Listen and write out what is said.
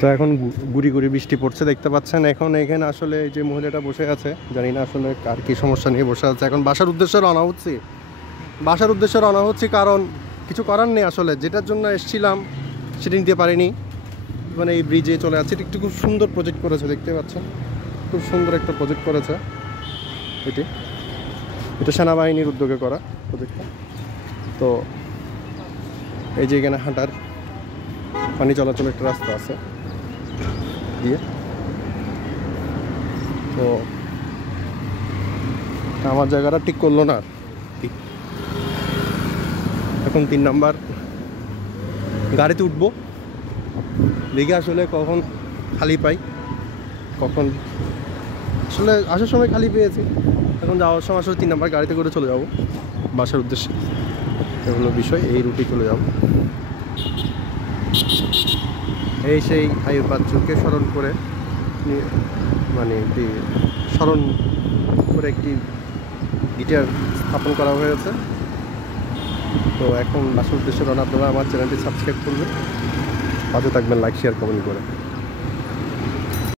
তো এখন গুড়ি গুড়ি বৃষ্টি পড়ছে দেখতে পাচ্ছেন। এখন এখানে আসলে এই যে মহিলাটা বসে আছে, জানি না আসলে কার কী সমস্যা নিয়ে বসে আছে। এখন বাসার উদ্দেশ্যে রওনা হচ্ছি, কারণ কিছু করার নেই আসলে, যেটার জন্য এসেছিলাম সেটা নিতে পারিনি। মানে এই ব্রিজে চলে যাচ্ছে। এটা একটু খুব সুন্দর প্রজেক্ট করেছে দেখতে পাচ্ছেন, খুব সুন্দর একটা প্রজেক্ট করেছে এটা সেনাবাহিনীর উদ্যোগে করা প্রজেক্টটা। তো এই যে এখানে হাঁটার পানি চলাচলের একটা রাস্তা আছে দিয়ে। তো আমার জায়গাটা ঠিক করলো না। এখন 3 নাম্বার গাড়িতে উঠবো, দেখে আসলে কখন খালি পাই, কখন আসলে আসার সময় খালি পেয়েছি, এখন যাওয়ার সময় আসলে 3 নাম্বার গাড়িতে করে চলে যাব বাসার উদ্দেশ্যে। এগুলো বিষয়, এই রুটে চলে যাব। এই সেই আইয়ুব বাচ্চুকে স্মরণ করে, মানে স্মরণ করে একটি গিটার স্থাপন করা হয়েছে। তো এখন বাসার উদ্দেশ্যে রওনা। আপনারা আমার চ্যানেলটি সাবস্ক্রাইব করবেন, পাশে থাকবেন, লাইক শেয়ার কমেন্ট করে।